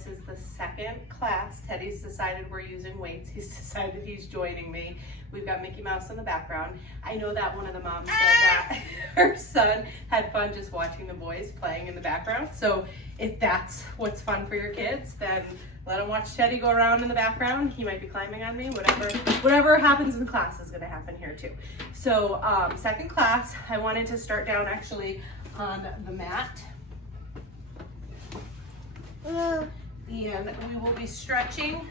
This is the second class. Teddy's decided we're using weights. He's decided he's joining me. We've got Mickey Mouse in the background. I know that one of the moms said that her son had fun just watching the boys playing in the background. So if that's what's fun for your kids, then let him watch Teddy go around in the background. He might be climbing on me. Whatever happens in class is going to happen here too. So second class, I wanted to start down actually on the mat. And we will be stretching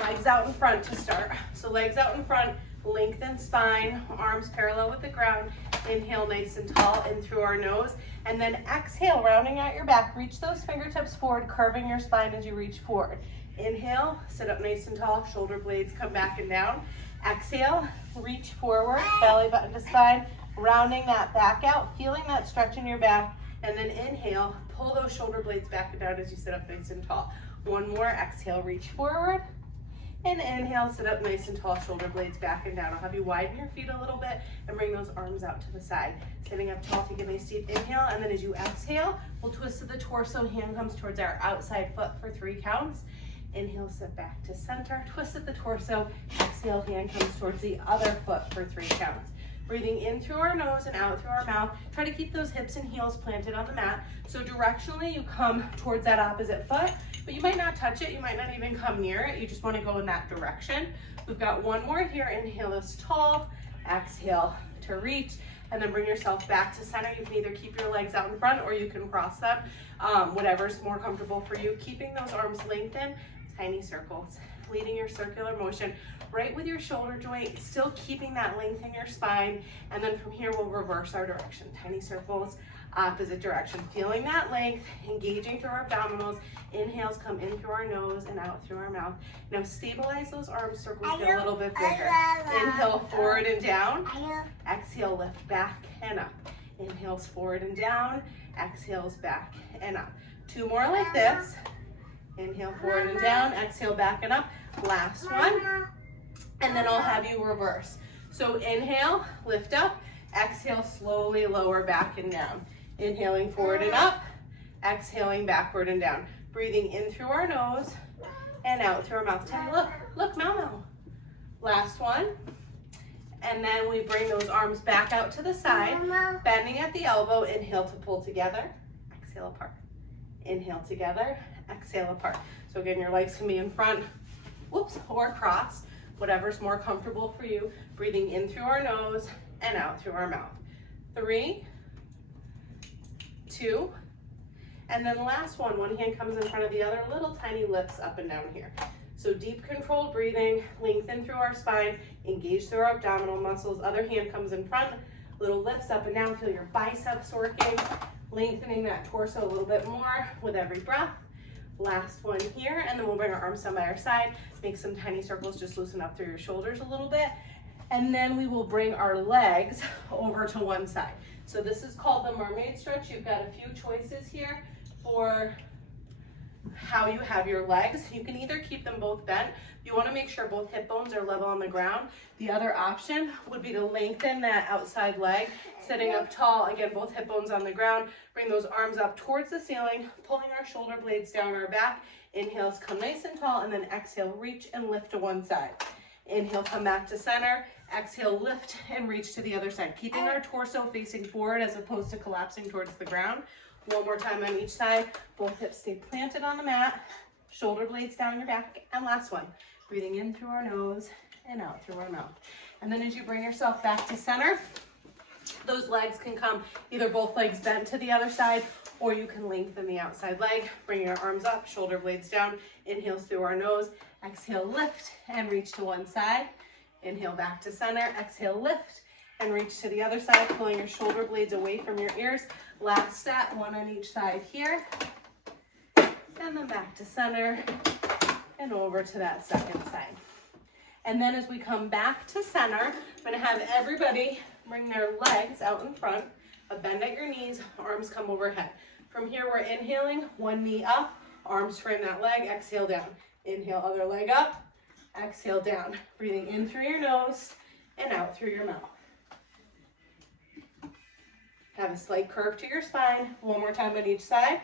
legs out in front to start. So legs out in front, lengthen spine, arms parallel with the ground. Inhale nice and tall in through our nose. And then exhale, rounding out your back. Reach those fingertips forward, curving your spine as you reach forward. Inhale, sit up nice and tall, shoulder blades come back and down. Exhale, reach forward, belly button to spine, rounding that back out, feeling that stretch in your back. And then inhale, pull those shoulder blades back and down as you sit up nice and tall. One more, exhale, reach forward. And inhale, sit up nice and tall, shoulder blades back and down. I'll have you widen your feet a little bit and bring those arms out to the side. Sitting up tall, take a nice deep inhale, and then as you exhale, we'll twist to the torso, hand comes towards our outside foot for 3 counts. Inhale, sit back to center, twist at the torso, exhale, hand comes towards the other foot for 3 counts. Breathing in through our nose and out through our mouth. Try to keep those hips and heels planted on the mat. So directionally, you come towards that opposite foot, but you might not touch it. You might not even come near it. You just want to go in that direction. We've got one more here. Inhale is tall. Exhale to reach, and then bring yourself back to center. You can either keep your legs out in front or you can cross them, whatever's more comfortable for you. Keeping those arms lengthened, tiny circles, leading your circular motion right with your shoulder joint, still keeping that length in your spine. And then from here, we'll reverse our direction. Tiny circles, opposite direction. Feeling that length, engaging through our abdominals. Inhales come in through our nose and out through our mouth. Now stabilize those arm circles, get a little bit bigger. Inhale, forward and down. Exhale, lift back and up. Inhales, forward and down. Exhales, back and up. 2 more like this. Inhale, forward and down. Exhale, back and up. Last one. And then I'll have you reverse. So inhale, lift up. Exhale, slowly lower back and down. Inhaling forward and up. Exhaling backward and down. Breathing in through our nose and out through our mouth. Teddy, look, Mama. Last one. And then we bring those arms back out to the side, bending at the elbow. Inhale to pull together. Exhale apart. Inhale together. Exhale apart. So again, your legs can be in front, or cross, whatever's more comfortable for you. Breathing in through our nose and out through our mouth. 3, 2, and then last one. One hand comes in front of the other, little tiny lifts up and down here. So deep controlled breathing, lengthen through our spine, engage through our abdominal muscles. Other hand comes in front, little lifts up and down. Feel your biceps working, lengthening that torso a little bit more with every breath. Last one here, and then we'll bring our arms down by our side, make some tiny circles, just loosen up through your shoulders a little bit, and then we will bring our legs over to one side. So this is called the mermaid stretch. You've got a few choices here for how you have your legs. You can either keep them both bent. You want to make sure both hip bones are level on the ground. The other option would be to lengthen that outside leg, sitting up tall. Again, both hip bones on the ground. Bring those arms up towards the ceiling, pulling our shoulder blades down our back. Inhales, come nice and tall, and then exhale, reach and lift to one side. Inhale, come back to center. Exhale, lift and reach to the other side. Keeping our torso facing forward as opposed to collapsing towards the ground. One more time on each side. Both hips stay planted on the mat. Shoulder blades down your back. And last one. Breathing in through our nose and out through our mouth. And then as you bring yourself back to center, those legs can come either both legs bent to the other side, or you can lengthen the outside leg. Bring your arms up, shoulder blades down. Inhales through our nose. Exhale, lift and reach to one side. Inhale back to center. Exhale, lift and reach to the other side, pulling your shoulder blades away from your ears. Last set, one on each side here. And then back to center and over to that second side. And then as we come back to center, I'm gonna have everybody bring their legs out in front, a bend at your knees, arms come overhead. From here, we're inhaling, one knee up, arms frame that leg, exhale down. Inhale, other leg up, exhale down. Breathing in through your nose and out through your mouth. Have a slight curve to your spine. One more time on each side.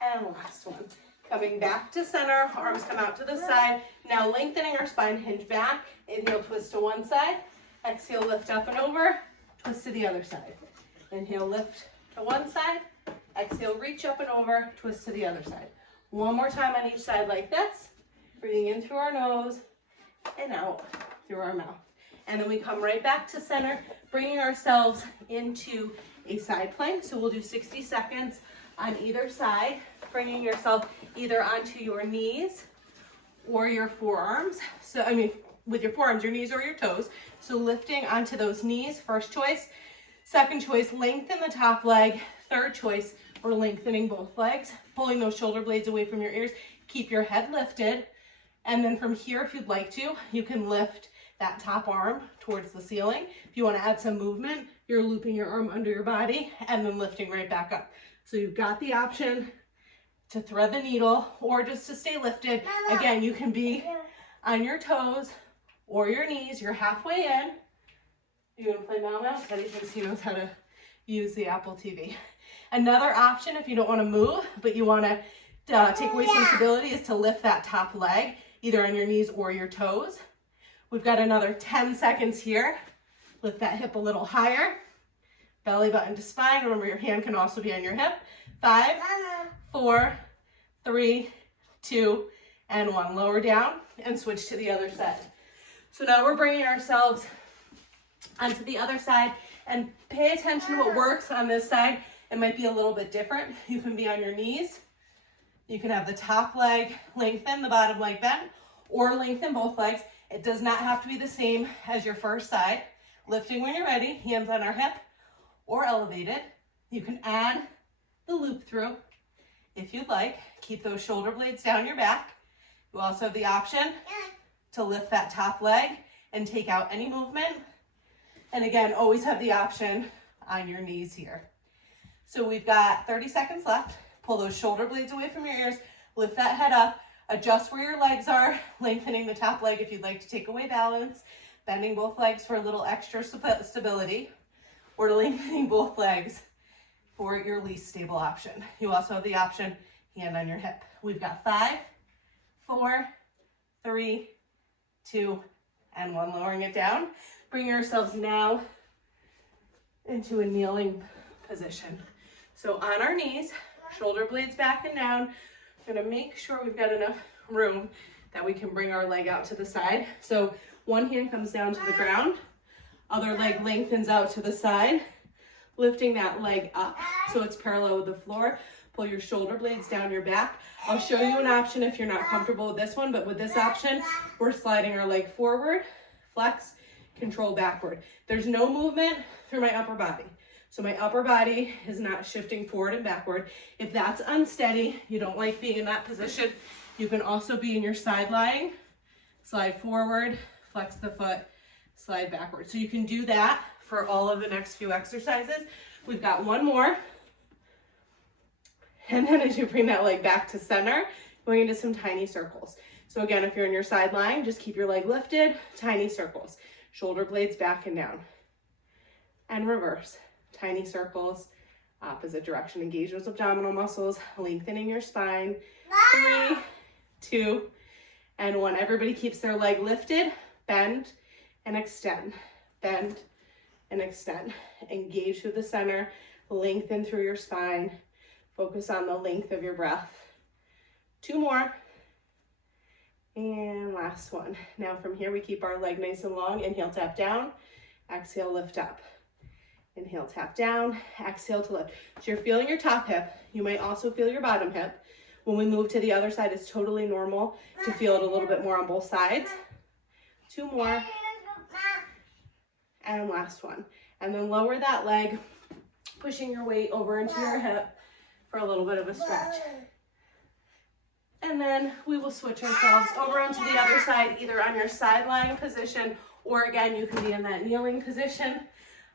And last one. Coming back to center, arms come out to the side. Now lengthening our spine, hinge back. Inhale, twist to one side. Exhale, lift up and over. Twist to the other side. Inhale, lift to one side. Exhale, reach up and over. Twist to the other side. One more time on each side like this. Breathing in through our nose and out through our mouth. And then we come right back to center, bringing ourselves into a side plank. So we'll do 60 seconds on either side, bringing yourself either onto your knees or your forearms. So, with your forearms, your knees or your toes. So lifting onto those knees, first choice. Second choice, lengthen the top leg. Third choice, we're lengthening both legs, pulling those shoulder blades away from your ears. Keep your head lifted. And then from here, if you'd like to, you can lift that top arm towards the ceiling. If you want to add some movement, you're looping your arm under your body and then lifting right back up. So you've got the option to thread the needle or just to stay lifted. Again, you can be on your toes or your knees. You're halfway in. You want to play Mama? Teddy thinks he knows how to use the Apple TV. Another option, if you don't want to move, but you want to take away some stability, is to lift that top leg, either on your knees or your toes. We've got another 10 seconds here. Lift that hip a little higher. Belly button to spine. Remember, your hand can also be on your hip. 5, 4, 3, 2, and 1. Lower down and switch to the other side. So now we're bringing ourselves onto the other side, and pay attention to what works on this side. It might be a little bit different. You can be on your knees. You can have the top leg lengthen, the bottom leg bent, or lengthen both legs. It does not have to be the same as your first side. Lifting when you're ready, hands on our hip or elevated. You can add the loop through if you'd like. Keep those shoulder blades down your back. You also have the option to lift that top leg and take out any movement. And again, always have the option on your knees here. So we've got 30 seconds left. Pull those shoulder blades away from your ears. Lift that head up. Adjust where your legs are. Lengthening the top leg if you'd like to take away balance. Bending both legs for a little extra stability. Or lengthening both legs for your least stable option. You also have the option, hand on your hip. We've got 5, 4, 3, 2, and 1. Lowering it down. Bring yourselves now into a kneeling position. So on our knees, shoulder blades back and down. We're gonna make sure we've got enough room that we can bring our leg out to the side. So one hand comes down to the ground, other leg lengthens out to the side, lifting that leg up so it's parallel with the floor. Pull your shoulder blades down your back. I'll show you an option if you're not comfortable with this one, but with this option, we're sliding our leg forward, flex, control backward. There's no movement through my upper body. So my upper body is not shifting forward and backward. If that's unsteady, you don't like being in that position, you can also be in your side lying. Slide forward, flex the foot, slide backward. So you can do that for all of the next few exercises. We've got one more. And then as you bring that leg back to center, going into some tiny circles. So again, if you're in your side lying, just keep your leg lifted, tiny circles. Shoulder blades back and down. And reverse. Tiny circles, opposite direction. Engage those abdominal muscles, lengthening your spine. 3, 2, and 1. Everybody keeps their leg lifted. Bend and extend. Bend and extend. Engage through the center. Lengthen through your spine. Focus on the length of your breath. 2 more. And last one. Now from here, we keep our leg nice and long. Inhale, tap down. Exhale, lift up. Inhale, tap down, exhale to lift. So you're feeling your top hip. You might also feel your bottom hip. When we move to the other side, it's totally normal to feel it a little bit more on both sides. 2 more. And last one. And then lower that leg, pushing your weight over into your hip for a little bit of a stretch. And then we will switch ourselves over onto the other side, either on your side lying position, or again, you can be in that kneeling position.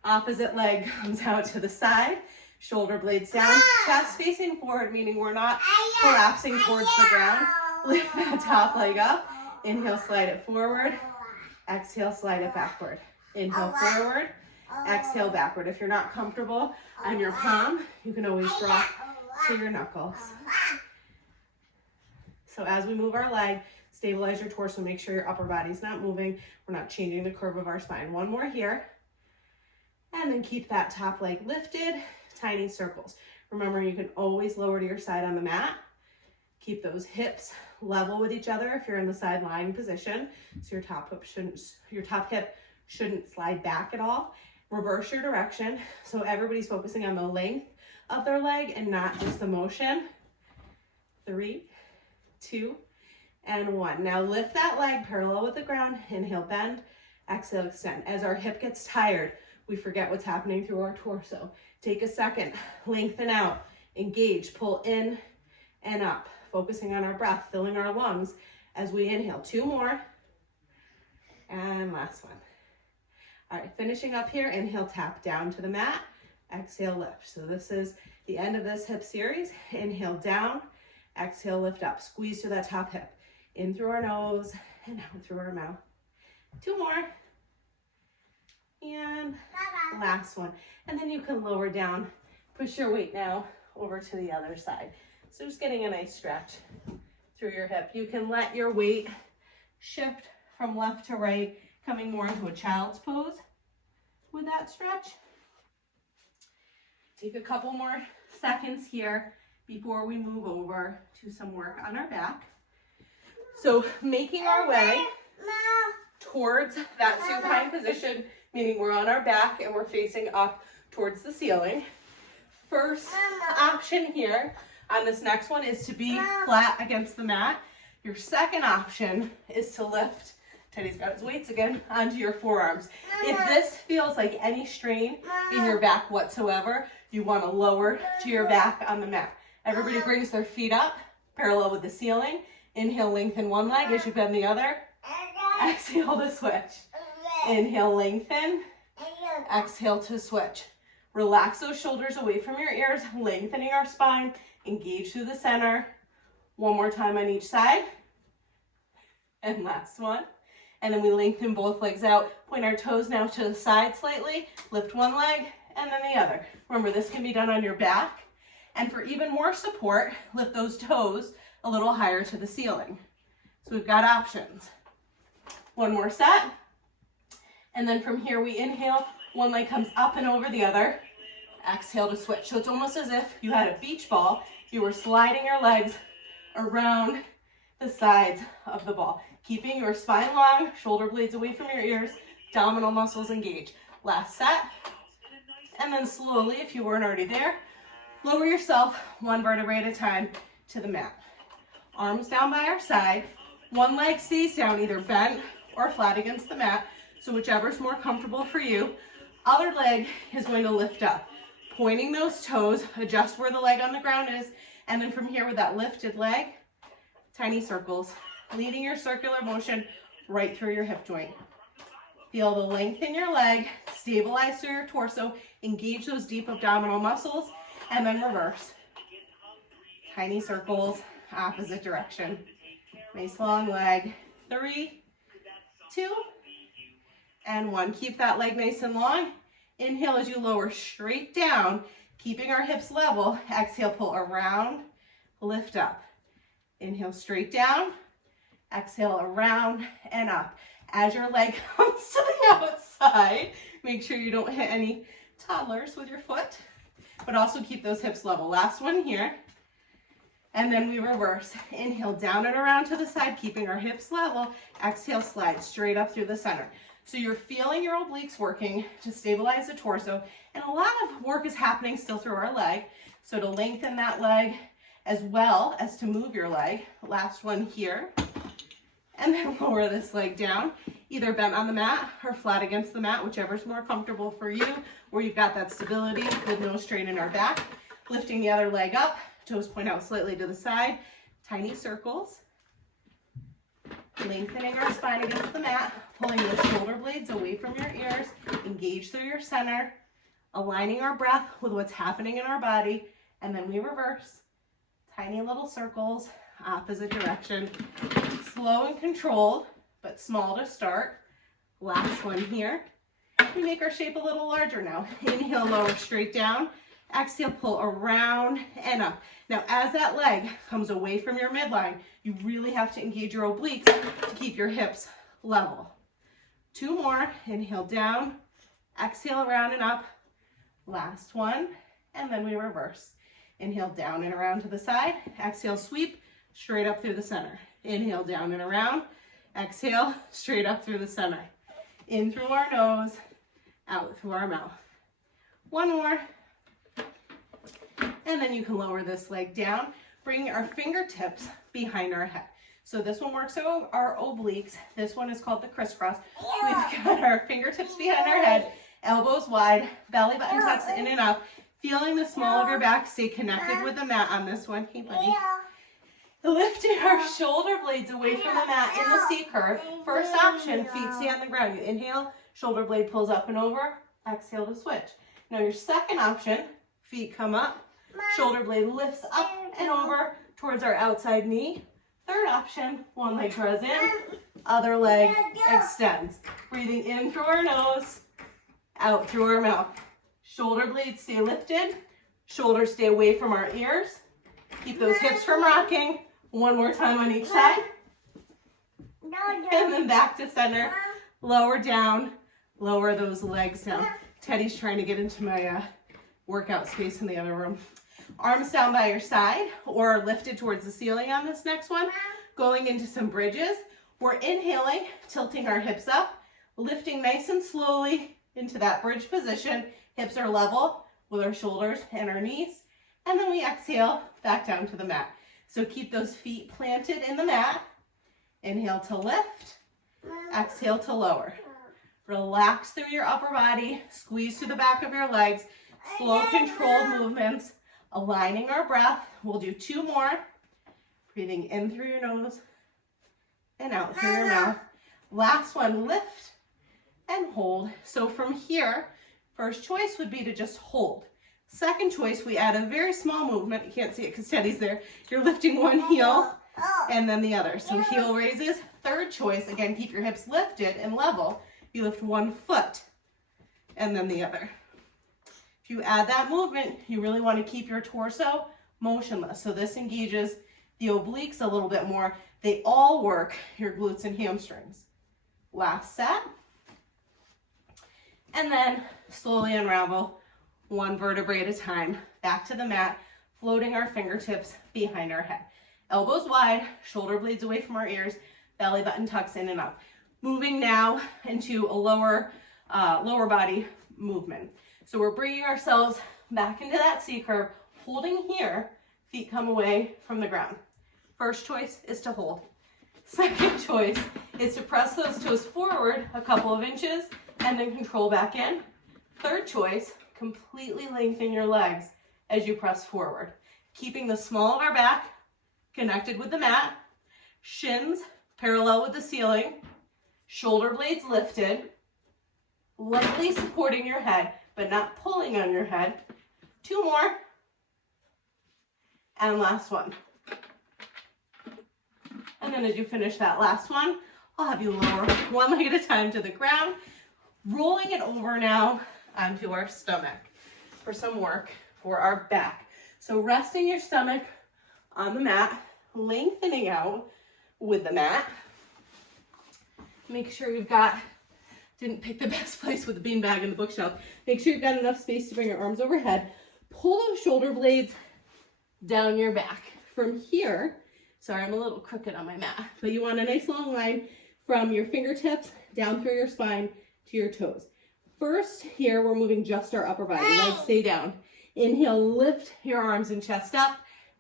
Opposite leg comes out to the side, shoulder blades down, chest facing forward, meaning we're not collapsing towards the ground. Lift that top leg up. Inhale, slide it forward. Exhale, slide it backward. Inhale, forward. Exhale, backward. If you're not comfortable on your palm, you can always drop to your knuckles. So as we move our leg, stabilize your torso, make sure your upper body's not moving. We're not changing the curve of our spine. One more here. And then keep that top leg lifted, tiny circles. Remember, you can always lower to your side on the mat. Keep those hips level with each other if you're in the side lying position. So your top hip shouldn't slide back at all. Reverse your direction. So everybody's focusing on the length of their leg and not just the motion. 3, 2, and 1. Now lift that leg parallel with the ground. Inhale, bend. Exhale, extend. As our hip gets tired, we forget what's happening through our torso. Take a second, lengthen out, engage, pull in and up, focusing on our breath, filling our lungs as we inhale. 2 more, and last one. All right, finishing up here, inhale, tap down to the mat, exhale, lift. So this is the end of this hip series. Inhale, down, exhale, lift up. Squeeze through that top hip, in through our nose and out through our mouth. 2 more. And last one. And then you can lower down, push your weight now over to the other side. So just getting a nice stretch through your hip. You can let your weight shift from left to right, coming more into a child's pose with that stretch. Take a couple more seconds here before we move over to some work on our back. So making our way towards that supine position, meaning we're on our back and we're facing up towards the ceiling. First option here on this next one is to be flat against the mat. Your second option is to lift, Teddy's got his weights again, onto your forearms. If this feels like any strain in your back whatsoever, you want to lower to your back on the mat. Everybody brings their feet up, parallel with the ceiling. Inhale, lengthen one leg as you bend the other. Exhale to switch. Inhale, lengthen. Exhale to switch. Relax those shoulders away from your ears, lengthening our spine. Engage through the center. One more time on each side. And last one. And then we lengthen both legs out. Point our toes now to the side slightly. Lift one leg and then the other. Remember, this can be done on your back. And for even more support, lift those toes a little higher to the ceiling. So we've got options. One more set. And then from here we inhale, one leg comes up and over the other. Exhale to switch. So it's almost as if you had a beach ball. You were sliding your legs around the sides of the ball, keeping your spine long, shoulder blades away from your ears, abdominal muscles engaged. Last set. And then slowly, if you weren't already there, lower yourself one vertebrae at a time to the mat. Arms down by our side. One leg stays down, either bent or flat against the mat. So whichever's more comfortable for you. Other leg is going to lift up. Pointing those toes, adjust where the leg on the ground is. And then from here with that lifted leg, tiny circles, leading your circular motion right through your hip joint. Feel the length in your leg, stabilize through your torso, engage those deep abdominal muscles, and then reverse. Tiny circles, opposite direction. Nice long leg. 3, 2, and 1. Keep that leg nice and long. Inhale as you lower straight down, keeping our hips level. Exhale, pull around, lift up. Inhale, straight down. Exhale, around and up. As your leg comes to the outside, make sure you don't hit any toddlers with your foot, but also keep those hips level. Last one here. And then we reverse. Inhale, down and around to the side, keeping our hips level. Exhale, slide straight up through the center. So you're feeling your obliques working to stabilize the torso, and a lot of work is happening still through our leg. So to lengthen that leg as well as to move your leg. Last one here. And then lower this leg down, either bent on the mat or flat against the mat, whichever's more comfortable for you, where you've got that stability with no strain in our back. Lifting the other leg up, toes point out slightly to the side, tiny circles. Lengthening our spine against the mat, pulling the shoulder blades away from your ears, engage through your center, aligning our breath with what's happening in our body, and then we reverse. Tiny little circles, opposite direction. Slow and controlled, but small to start. Last one here. We make our shape a little larger now. Inhale, lower straight down. Exhale, pull around and up. Now, as that leg comes away from your midline, you really have to engage your obliques to keep your hips level. 2 more. Inhale down, exhale around and up. Last one, and then we reverse. Inhale down and around to the side. Exhale, sweep straight up through the center. Inhale down and around. Exhale, straight up through the center. In through our nose, out through our mouth. 1 more. And then you can lower this leg down, bring our fingertips behind our head. So this one works on our obliques. This one is called the crisscross. We've got our fingertips behind our head, elbows wide, belly button tucks in and up, feeling the small of your back stay connected with the mat on this one. Hey, buddy. Lifting our shoulder blades away from the mat in the C curve. First option, feet stay on the ground. You inhale, shoulder blade pulls up and over. Exhale to switch. Now your second option, feet come up, shoulder blade lifts up and over towards our outside knee. Third option, one leg draws in, other leg extends. Breathing in through our nose, out through our mouth. Shoulder blades stay lifted, shoulders stay away from our ears. Keep those hips from rocking. 1 more time on each side. And then back to center. Lower down, lower those legs down. Teddy's trying to get into my workout space in the other room. Arms down by your side or lifted towards the ceiling on this next one. Going into some bridges. We're inhaling, tilting our hips up, lifting nice and slowly into that bridge position. Hips are level with our shoulders and our knees. And then we exhale back down to the mat. So keep those feet planted in the mat. Inhale to lift, exhale to lower. Relax through your upper body, squeeze through the back of your legs, slow controlled movements, aligning our breath. We'll do 2 more. Breathing in through your nose and out through your mouth. Last one, lift and hold. So from here, first choice would be to just hold. Second choice, we add a very small movement. You can't see it because Teddy's there. You're lifting one heel and then the other. So heel raises. Third choice, again, keep your hips lifted and level. You lift one foot and then the other. If you add that movement, you really want to keep your torso motionless. So this engages the obliques a little bit more. They all work your glutes and hamstrings. Last set. And then slowly unravel 1 vertebrae at a time. Back to the mat, floating our fingertips behind our head. Elbows wide, shoulder blades away from our ears, belly button tucks in and up. Moving now into a lower body movement. So we're bringing ourselves back into that C curve, holding here, feet come away from the ground. First choice is to hold. Second choice is to press those toes forward a couple of inches and then control back in. Third choice, completely lengthen your legs as you press forward. Keeping the small of our back connected with the mat, shins parallel with the ceiling, shoulder blades lifted, lightly supporting your head, but not pulling on your head. 2 more, and last one. And then as you finish that last one, I'll have you lower 1 leg at a time to the ground, rolling it over now onto our stomach for some work for our back. So resting your stomach on the mat, lengthening out with the mat. Make sure you've got, didn't pick the best place with the beanbag in the bookshelf. Make sure you've got enough space to bring your arms overhead. Pull those shoulder blades down your back. From here, sorry, I'm a little crooked on my mat, but you want a nice long line from your fingertips down through your spine to your toes. First, here we're moving just our upper body. Legs stay down. Inhale, lift your arms and chest up.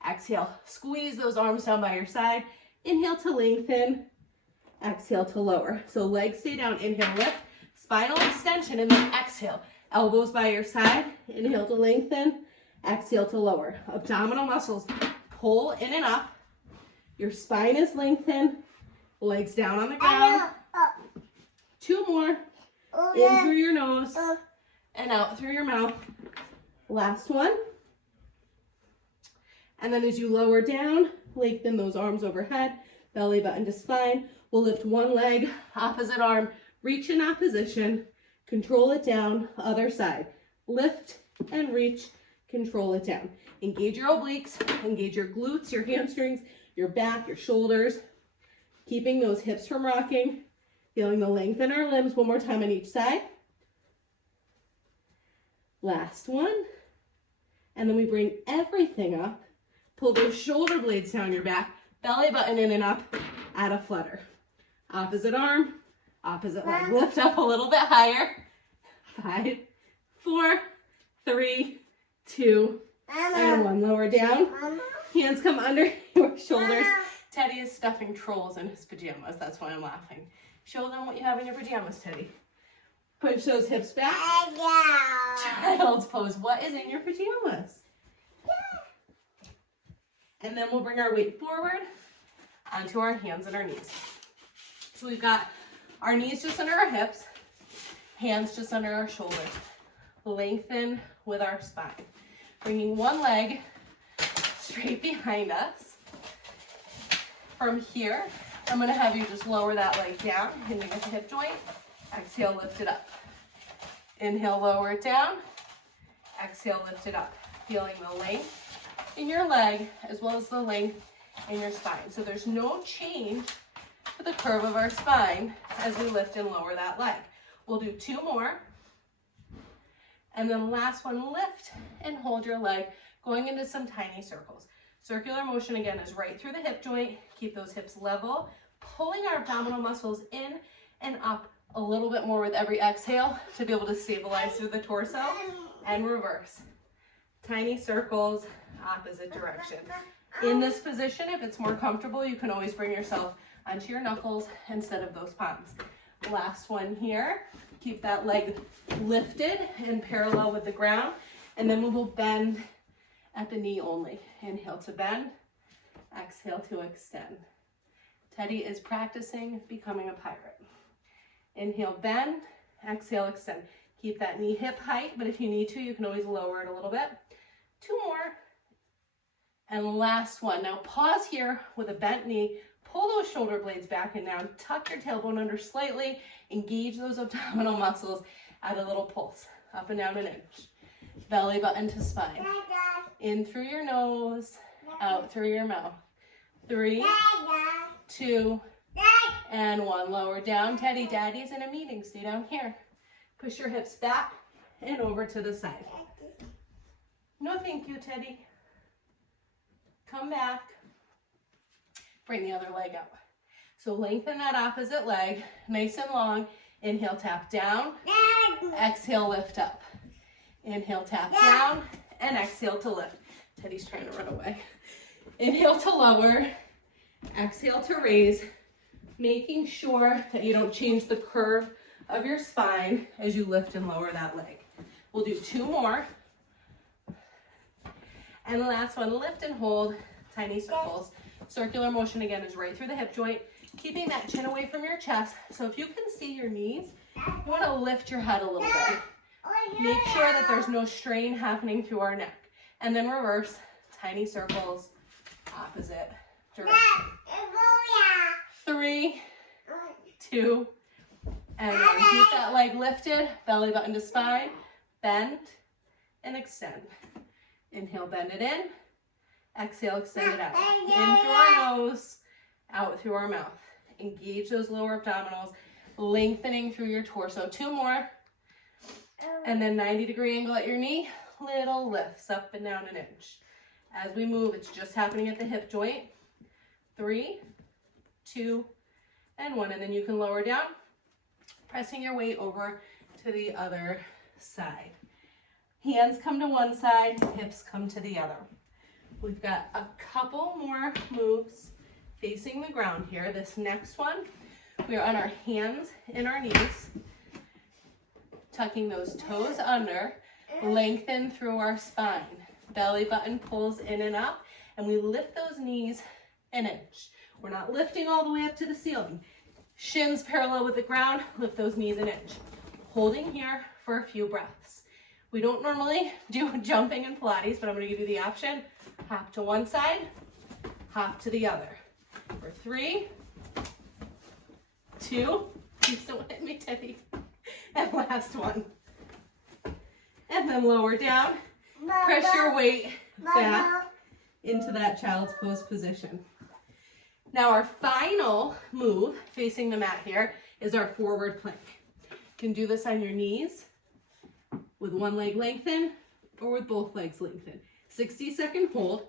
Exhale, squeeze those arms down by your side. Inhale to lengthen. Exhale to lower. So legs stay down. Inhale, lift. Spinal extension, and then exhale. Elbows by your side. Inhale to lengthen. Exhale to lower. Abdominal muscles pull in and up. Your spine is lengthened. Legs down on the ground. 2 more. In through your nose and out through your mouth. Last one. And then as you lower down, lengthen those arms overhead, belly button to spine. We'll lift 1 leg, opposite arm, reach in opposition, control it down, other side. Lift and reach, control it down. Engage your obliques, engage your glutes, your hamstrings, your back, your shoulders, keeping those hips from rocking, feeling the length in our limbs. One more time on each side. Last one. And then we bring everything up. Pull those shoulder blades down your back, belly button in and up at a flutter. Opposite arm, opposite leg. Lift up a little bit higher. 5, 4, 3, 2, and 1. Lower down. Hands come under your shoulders. Teddy is stuffing trolls in his pajamas. That's why I'm laughing. Show them what you have in your pajamas, Teddy. Push those hips back. Child's pose. What is in your pajamas? And then we'll bring our weight forward onto our hands and our knees. So we've got our knees just under our hips, hands just under our shoulders. Lengthen with our spine. Bringing one leg straight behind us. From here, I'm going to have you just lower that leg down, hitting at the hip joint. Exhale, lift it up. Inhale, lower it down. Exhale, lift it up. Feeling the length in your leg as well as the length in your spine. So there's no change to the curve of our spine as we lift and lower that leg. We'll do 2 more. And then the last one, lift and hold your leg, going into some tiny circles. Circular motion again is right through the hip joint. Keep those hips level, pulling our abdominal muscles in and up a little bit more with every exhale to be able to stabilize through the torso, and reverse. Tiny circles, opposite direction. In this position, if it's more comfortable, you can always bring yourself onto your knuckles instead of those palms. Last one here. Keep that leg lifted and parallel with the ground, and then we will bend at the knee only. Inhale to bend, exhale to extend. Teddy is practicing becoming a pirate. Inhale, bend, exhale, extend. Keep that knee hip height, but if you need to, you can always lower it a little bit. 2 more. And last one. Now pause here with a bent knee. Pull those shoulder blades back and down. Tuck your tailbone under slightly. Engage those abdominal muscles. Add a little pulse. Up and down an inch. Belly button to spine. In through your nose, out through your mouth. 3, 2, and 1. Lower down. Teddy, Daddy's in a meeting. Stay down here. Push your hips back and over to the side. No, thank you, Teddy. Come back. Bring the other leg out. So lengthen that opposite leg, nice and long. Inhale, tap down. Exhale, lift up. Inhale, tap down, and exhale to lift. Teddy's trying to run away. Inhale to lower. Exhale to raise. Making sure that you don't change the curve of your spine as you lift and lower that leg. We'll do 2 more. And the last one, lift and hold, tiny circles. Circular motion again is right through the hip joint, keeping that chin away from your chest. So if you can see your knees, you want to lift your head a little bit. Make sure that there's no strain happening through our neck. And then reverse, tiny circles, opposite direction. 3, 2, and 1. Keep that leg lifted, belly button to spine, bend and extend. Inhale, bend it in. Exhale, extend it out. In through our nose, out through our mouth. Engage those lower abdominals, lengthening through your torso. 2 more. And then 90-degree angle at your knee. Little lifts up and down an inch. As we move, it's just happening at the hip joint. 3, 2, and 1. And then you can lower down, pressing your weight over to the other side. Hands come to one side, hips come to the other. We've got a couple more moves facing the ground here. This next one, we are on our hands and our knees, tucking those toes under, lengthen through our spine. Belly button pulls in and up, and we lift those knees an inch. We're not lifting all the way up to the ceiling. Shins parallel with the ground, lift those knees an inch. Holding here for a few breaths. We don't normally do jumping in Pilates, but I'm going to give you the option. Hop to one side, hop to the other. For 3, 2, please don't hit me, Teddy. And last one. And then lower down, Press your weight back into that child's pose position. Now our final move facing the mat here is our forward plank. You can do this on your knees with one leg lengthened or with both legs lengthened. 60-second hold.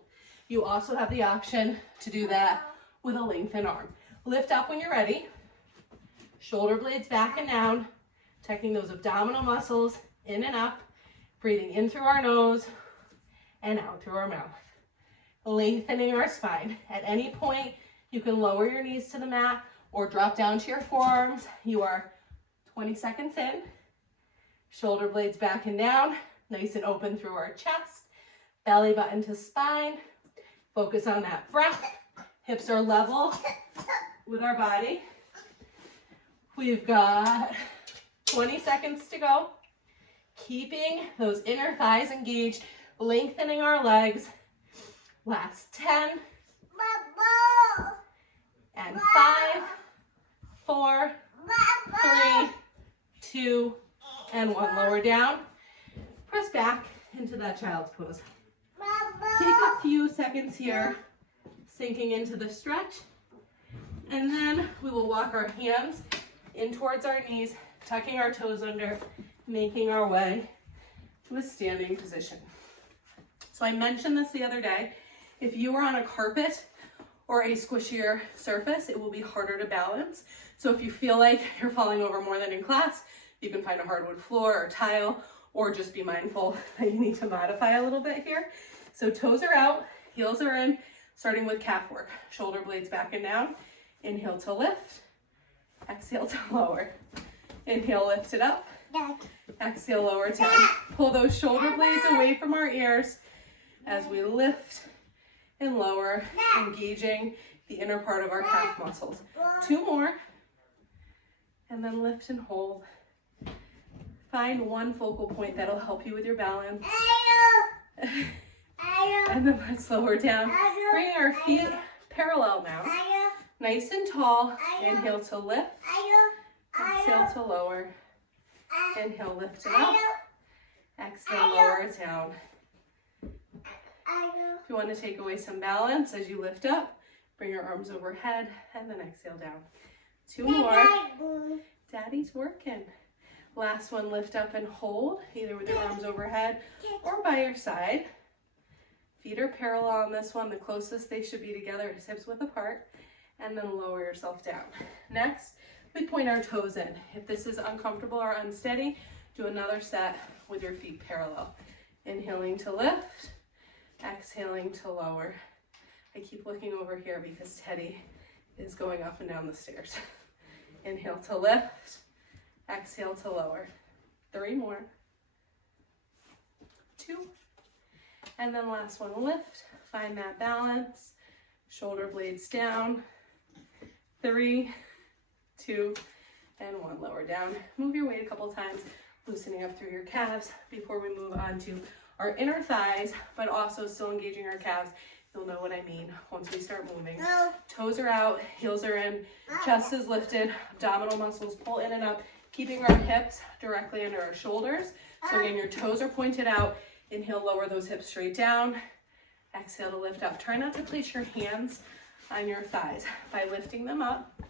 You also have the option to do that with a lengthened arm. Lift up when you're ready. Shoulder blades back and down, tucking those abdominal muscles in and up, breathing in through our nose and out through our mouth. Lengthening our spine. At any point, you can lower your knees to the mat or drop down to your forearms. You are 20 seconds in. Shoulder blades back and down, nice and open through our chest. Belly button to spine. Focus on that breath. Hips are level with our body. We've got 20 seconds to go. Keeping those inner thighs engaged, lengthening our legs. Last 10. And 5, 4, 3, 2, and 1. Lower down. Press back into that child's pose. Take a few seconds here, sinking into the stretch. And then we will walk our hands in towards our knees, tucking our toes under, making our way to a standing position. So I mentioned this the other day. If you are on a carpet or a squishier surface, it will be harder to balance. So if you feel like you're falling over more than in class, you can find a hardwood floor or tile, or just be mindful that you need to modify a little bit here. So toes are out, heels are in, starting with calf work. Shoulder blades back and down. Inhale to lift, exhale to lower. Inhale, lift it up. Exhale, lower it down. Pull those shoulder blades away from our ears as we lift and lower, engaging the inner part of our calf muscles. 2 more, and then lift and hold. Find one focal point that'll help you with your balance. And then let's lower down. Bring our feet parallel now. Nice and tall. Inhale to lift. Exhale to lower. Inhale, lift it up. Exhale, lower it down. If you want to take away some balance as you lift up, bring your arms overhead and then exhale down. 2 more. Daddy's working. Last one, lift up and hold, either with your arms overhead or by your side. Feet are parallel on this one. The closest they should be together is hips width apart. And then lower yourself down. Next, we point our toes in. If this is uncomfortable or unsteady, do another set with your feet parallel. Inhaling to lift, exhaling to lower. I keep looking over here because Teddy is going up and down the stairs. Inhale to lift, exhale to lower. 3 more. 2. And then last one, lift. Find that balance. Shoulder blades down. 3, 2, and 1. Lower down. Move your weight a couple times, loosening up through your calves before we move on to our inner thighs, but also still engaging our calves. You'll know what I mean once we start moving. Toes are out, heels are in, chest is lifted, abdominal muscles pull in and up, keeping our hips directly under our shoulders. So again, your toes are pointed out. Inhale, lower those hips straight down. Exhale to lift up. Try not to place your hands on your thighs. By lifting them up,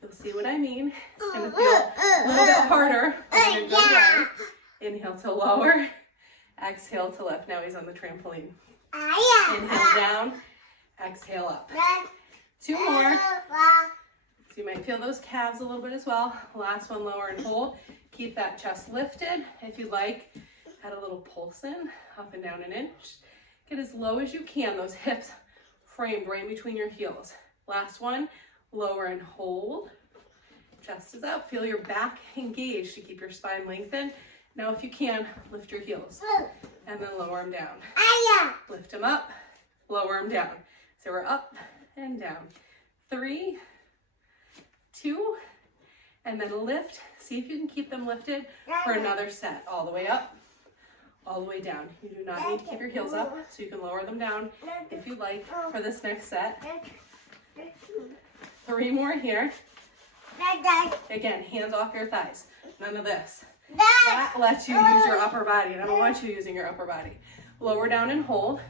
you'll see what I mean. It's going to feel a little bit harder in a good way. Inhale to lower. Exhale to lift. Now he's on the trampoline. Inhale down. Exhale up. 2 more. So you might feel those calves a little bit as well. Last one, lower and hold. Keep that chest lifted. If you'd like, add a little pulse in, up and down an inch. Get as low as you can. Those hips framed right in between your heels. Last one, lower and hold. Chest is up. Feel your back engaged to keep your spine lengthened. Now, if you can, lift your heels and then lower them down. Lift them up, lower them down. So we're up and down. 3, 2, and then lift. See if you can keep them lifted for another set. All the way up, all the way down. You do not need to keep your heels up, so you can lower them down if you like for this next set. 3 more here. Again, hands off your thighs. None of this. That lets you use your upper body, and I don't want you using your upper body. Lower down and hold.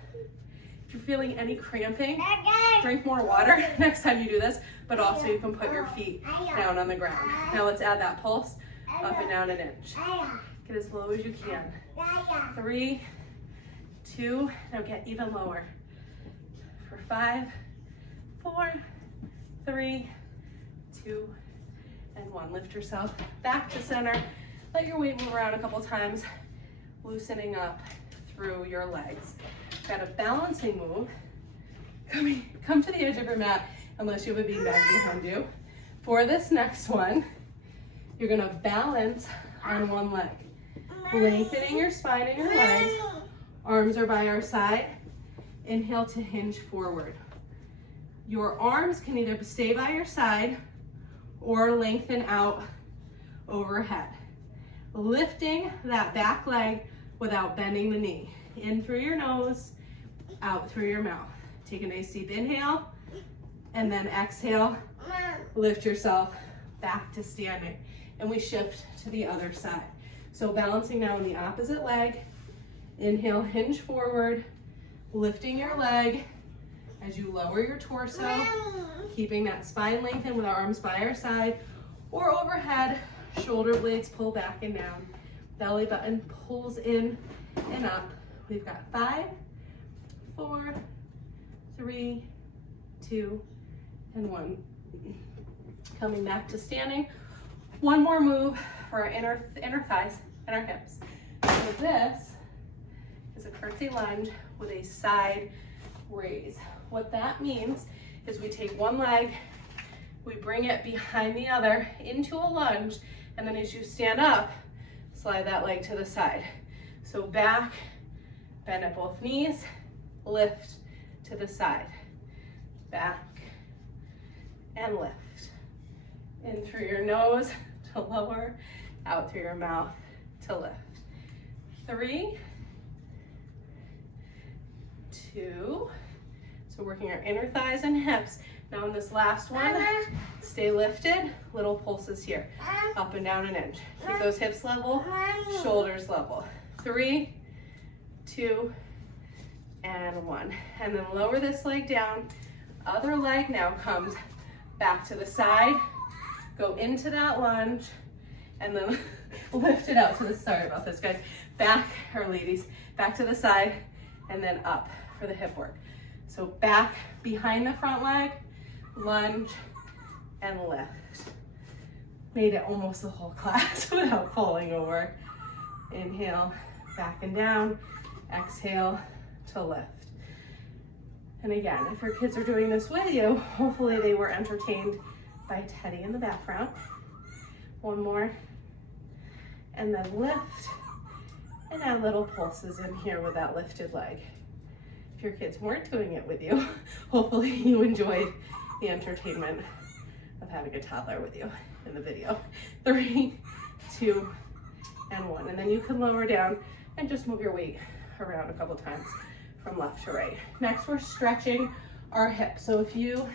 If you're feeling any cramping, drink more water next time you do this, but also you can put your feet down on the ground. Now let's add that pulse, up and down an inch. Get as low as you can. 3, 2, now get even lower. For 5, 4, 3, 2, and 1. Lift yourself back to center. Let your weight move around a couple times, loosening up through your legs. Got a balancing move. Come to the edge of your mat, unless you have a beanbag behind you. For this next one, you're gonna balance on one leg. Lengthening your spine and your legs. Arms are by our side. Inhale to hinge forward. Your arms can either stay by your side or lengthen out overhead. Lifting that back leg without bending the knee. In through your nose, out through your mouth. Take a nice deep inhale, and then exhale. Lift yourself back to standing. And we shift to the other side. So balancing now on the opposite leg. Inhale, hinge forward, lifting your leg as you lower your torso, keeping that spine lengthened with our arms by our side or overhead. Shoulder blades pull back and down. Belly button pulls in and up. We've got 5, 4, 3, 2, and 1. Coming back to standing. One more move for our inner thighs and our hips. So this is a curtsy lunge with a side raise. What that means is we take one leg, we bring it behind the other into a lunge, and then as you stand up, slide that leg to the side. So back, bend at both knees, lift to the side. Back and lift. In through your nose to lower, out through your mouth to lift. 3, 2. So working our inner thighs and hips. Now in this last one, stay lifted, little pulses here. Up and down an inch. Keep those hips level, shoulders level. 3, 2, and 1. And then lower this leg down. Other leg now comes back to the side. Go into that lunge, and then lift it out to the, sorry about this guys, back, or ladies, back to the side, and then up for the hip work. So back behind the front leg, lunge, and lift. Made it almost the whole class without falling over. Inhale, back and down, exhale to lift. And again, if your kids are doing this with you, hopefully they were entertained by Teddy in the background. One more, and then lift, and add little pulses in here with that lifted leg. If your kids weren't doing it with you, hopefully you enjoyed the entertainment of having a toddler with you in the video. 3, 2, and 1. And then you can lower down and just move your weight around a couple times from left to right. Next, we're stretching our hips. So if you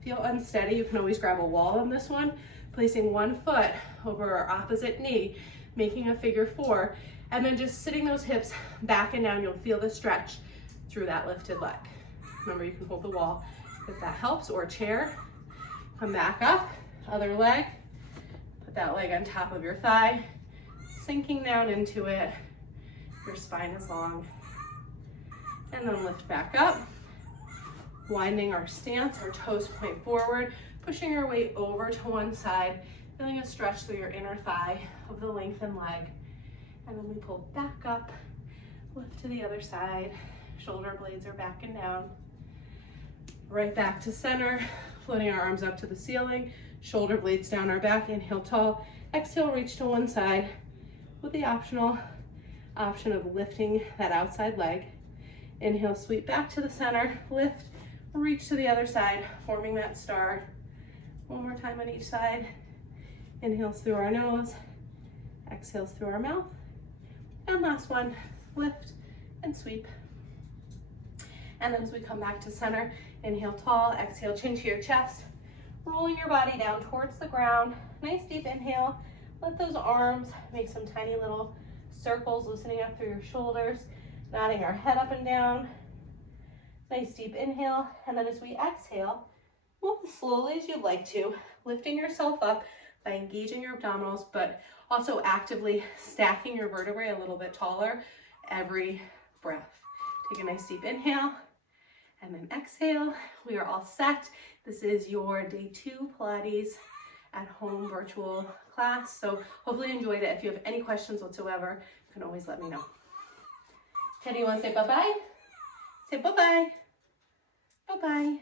feel unsteady, you can always grab a wall on this one, placing one foot over our opposite knee, making a figure 4, and then just sitting those hips back and down. You'll feel the stretch through that lifted leg. Remember, you can hold the wall if that helps, or a chair. Come back up, other leg, put that leg on top of your thigh, sinking down into it. Your spine is long. And then lift back up. Winding our stance, our toes point forward, pushing your weight over to one side, feeling a stretch through your inner thigh of the lengthened leg. And then we pull back up, lift to the other side. Shoulder blades are back and down. Right back to center, floating our arms up to the ceiling, shoulder blades down our back. Inhale tall, exhale reach to one side with the option of lifting that outside leg. Inhale, sweep back to the center, lift, reach to the other side, forming that star. One more time on each side. Inhales through our nose, exhales through our mouth. And last one, lift and sweep. And then as we come back to center, inhale tall, exhale chin to your chest, rolling your body down towards the ground. Nice deep inhale. Let those arms make some tiny little circles, loosening up through your shoulders. nodding our head up and down. Nice deep inhale, and then as we exhale, move as slowly as you'd like to, lifting yourself up by engaging your abdominals, but also actively stacking your vertebrae a little bit taller every breath. Take a nice deep inhale, and then exhale. We are all set. This is your day 2 Pilates at home virtual class. So hopefully you enjoyed it. If you have any questions whatsoever, you can always let me know. Teddy, you want to say bye-bye? Say bye-bye. Bye-bye.